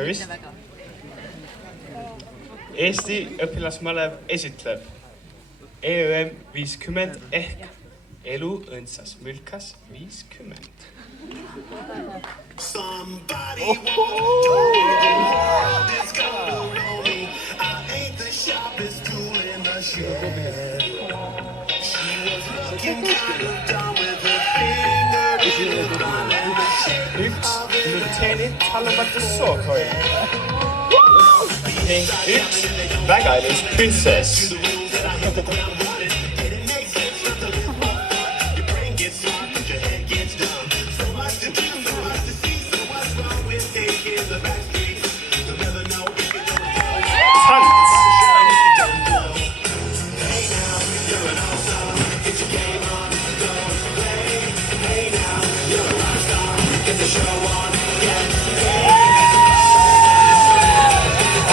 tervist! Eesti õpilasmalev esitleb EÜM 50 ehk Elu õndsas mülkas 50. Üks gluteenit talumatu sookoil. Ning üks väga ilus prinsess.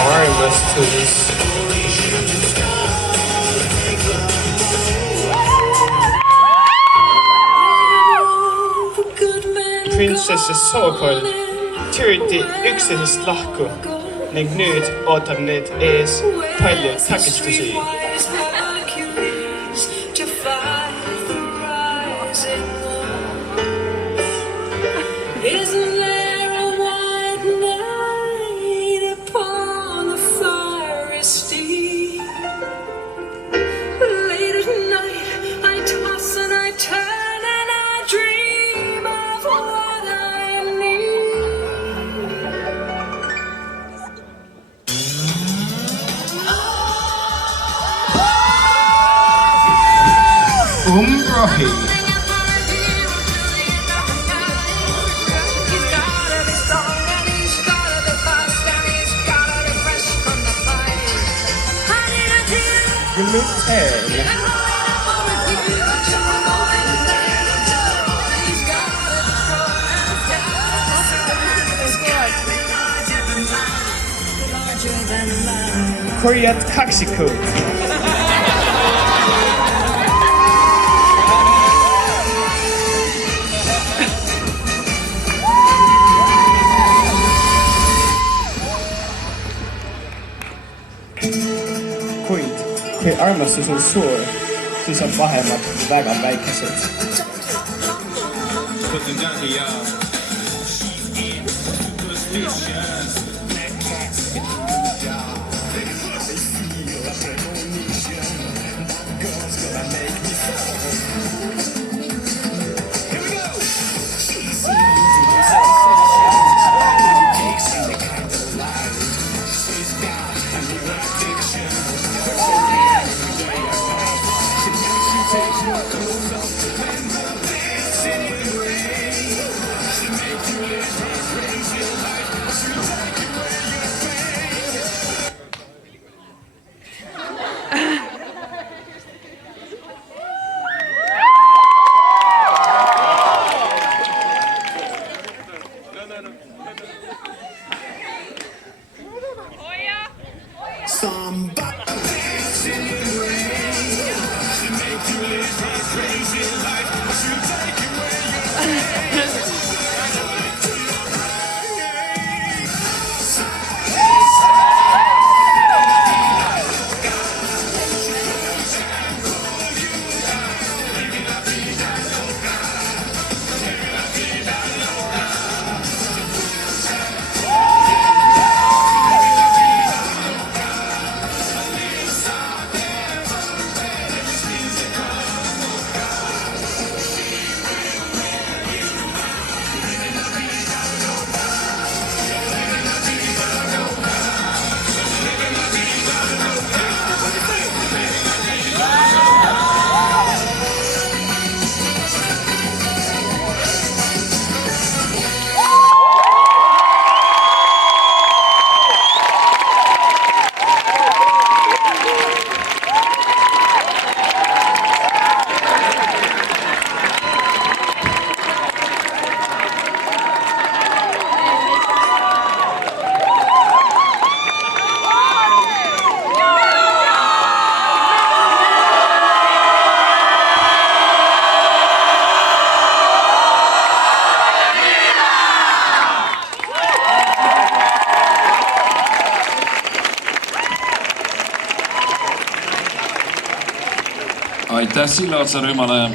Armas to this. Prinsesse Sookoll tüüti üksteisest lahku ning nüüd ootab neid ees palju takistusi. Umbrahi. Gluten. Koreat kaksikut. Kuid, kui armastus on suur, siis on vahemad väga väikesed. aitäh Sille Otsa rühmale.